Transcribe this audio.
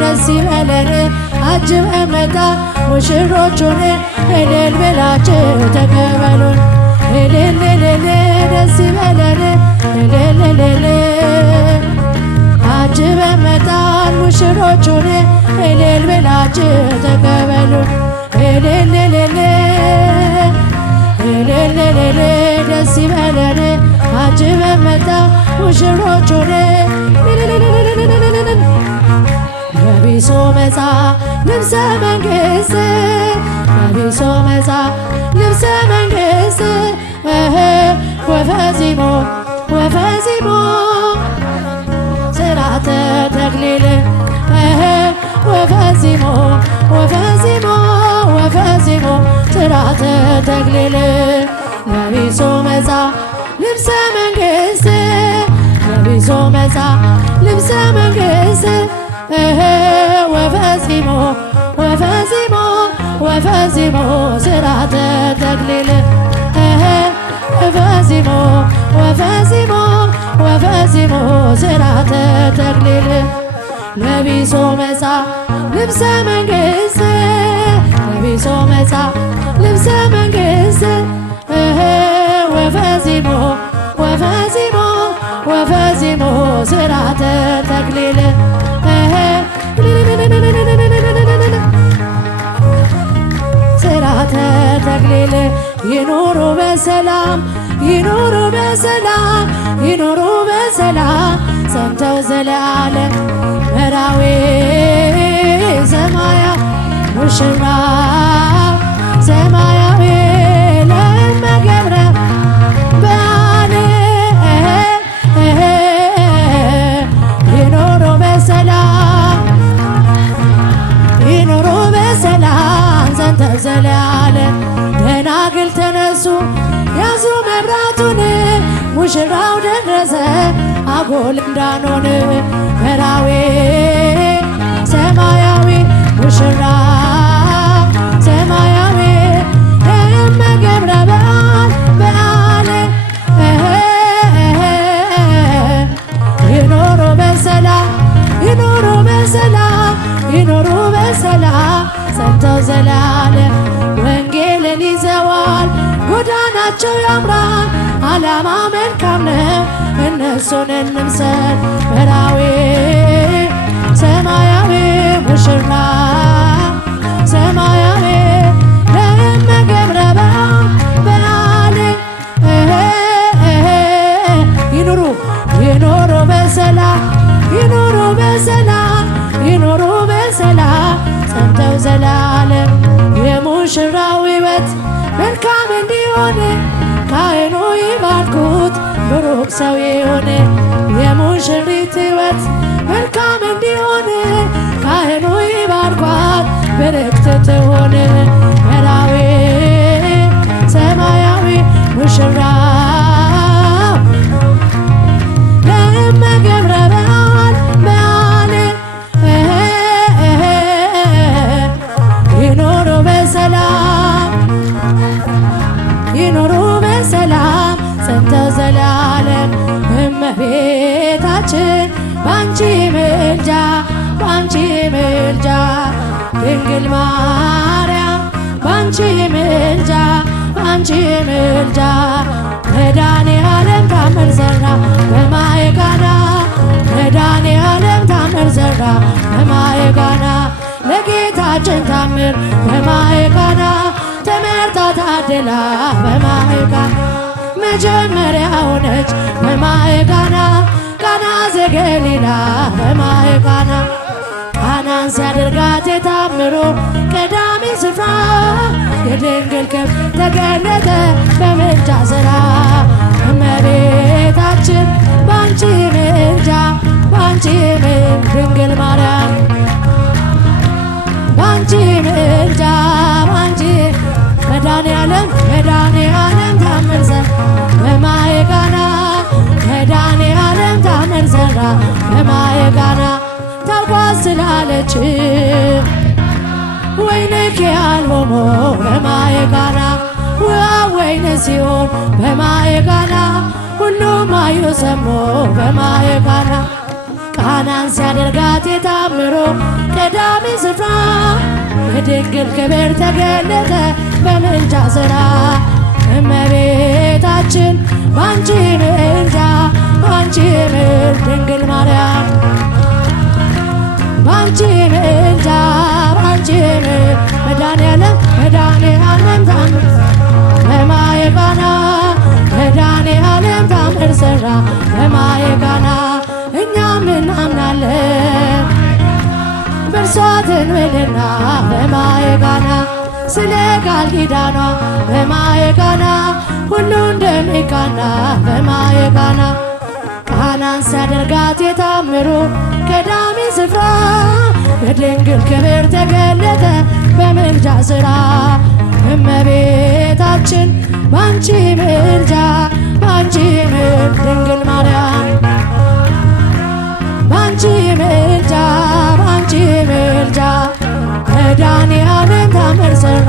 ደስ ይበለን አጅበን መጣ ሙሽሮቹን እልል ብላችሁ ተቀበሉን። ደስ ይበለን እልል አጅበን መጣን ሙሽሮቹን እልል ብላችሁ ተቀበሉን። ደስ ይበለን አጅበን መጣ ሙሽሮቹን ለቢሶ መጻ ልብሰ መንግሥት ለቢሶ መጻ ልብሰ መንግሥት ወፈጺሞ ሥርዓተ ተክሊል ወፈጺሞ ሥርዓተ ተክሊል ለቢሶ መጻ ልብሰ መንግሥት ለቢሶ መጻ ልብሰ መንግሥት ወፈጺሞ ሥርዓተ ተክሊል ወፈጺሞ ሥርዓተ ተክሊል ለቢሶ መጻ ልብሰ መንግሥት ለቢሶ መጻ ልብሰ መንግሥት ወፈጺሞ ሥርዓተ ተክሊል ሥርዓተ ተክሊል ይኑሩ በሰላም ይኑሩ በሰላም ይኑሩ በሰላም ጸንተው ዘለዓለም መራዊ ሰማያ ሙሽራ ሰማያዊ ለመገብረ በዓል ይኑሩ በሰላም ይኑሩ በሰላም ጸንተው ዘለዓለም ደናግል ተነሱ ያዙ መብራቱን ሙሽራው ደረሰ አጎል እንዳንሆን መራዊ ሰማያዊ ሙሽራ ሰማያዊ እመገብረ በዓል ይኑሩ በሰላም ይኑሩ በሰላም ይኑሩ በሰላም ጸንተው ዘለዓለም ወንጌልን ይዘዋል ጎዳናቸው ያምራል ዓላማ መልካም ነው እነሱን እንምሰል መራዊ ሰማያዊ ሙሽራ ሰማያዊ ለመገብረ በዓል ይኑሩ ይኑሩ በሰላም ይኑሩ በሰላም ይኑሩ በሰላም ጸንተው ዘለዓለም የሙሽራው ሕይወት መልካም እንዲሆን ካህኑ ይባርኩት ብሩክ ሰው ይሁን የሙሽሪት ሕይወት መልካም እንዲሆን ካህኑ ይባርኳት ብርክት ትሁን መራዊ ሰማያዊ ሙሽራ ለመገብረ በዓል ይኑሩ በሰላም ይኑሩ በሰላም ጸንተው ዘለዓለም እመቤታችን ባንቺ ምልጃ ባንቺ ምልጃ ድንግል ማርያም ባንቺ ምልጃ ባንቺ ምልጃ መድኃኔዓለም ታምር ሠራ በማየ ቃና መድኃኔዓለም ታምር ሠራ በማየ ቃና ለጌታችን ታምር በማየ ቃና ተመርጣ ታድላ በማየ ቃና መጀመሪያ ሆነች በማየ ቃና ቃና ዘገሊላ በማየ ቃና ቃናን ሲያደርጋት የታምሮ ቀዳሚ ስፍራ የድንግል ክብር ተገለጠ በምልጃ ሥራ እመቤታችን ባንቺ ምልጃ ባንቺ ድንግል ማርያም ባንቺ ምልጃ ባንቺ መድኃኔዓለም ታምር ሠራ በማየ ቃና መድኃኔዓለም ታምር ሠራ በማየ ቃና ታውቋት ስላለች ወይንኪ አልቦሞ በማየ ቃና ወይን ሲሆን በማየ ቃና ሁሉም አዩ ሰሙ በማየ ቃና ቃናን ሲያደርጋት የታምሮ ቀዳሚ ስፍራ የድንግል ክብር ተገለጠ በምልጃ ሥራ እመቤታችን ባንቺ ምልጃ ባንቺ ምልጃ ድንግል ማርያም ባንቺ ምልጃ ባንቺ መድኃኔዓለም መድኃኔዓለም ታምር በማየ ቃና መድኃኔዓለም ታምር ሠራ በማየ ቃና እኛም እናምናለን በእርሷ ትንቢትና በማየ ቃና ስለ ቃል ኪዳኗ በማየ ቃና ሁሉ እንደሚቃና በማየ ቃና ቃናን ሲያደርጋት የታምሩ ቀዳሚ ስፍራ የድንግል ክብር ተገለጠ በምልጃ ሥራ እመቤታችን ባንቺ ምልጃ ባንቺ ድንግል ማርያም ባንቺ ምልጃ ባንቺ ምልጃ መድኃኔዓለም ታምር ሠራ